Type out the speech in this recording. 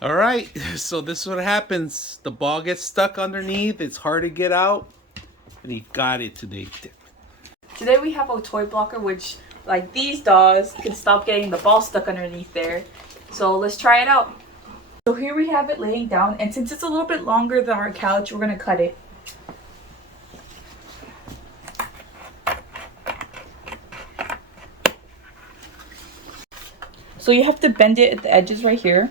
All right, so this is what happens. The ball gets stuck underneath. It's hard to get out. And he got it today. Today we have a toy blocker which, like these dolls, can stop getting the ball stuck underneath there. So let's try it out. So here we have it laying down, and since it's a little bit longer than our couch, we're gonna cut it. So you have to bend it at the edges right here.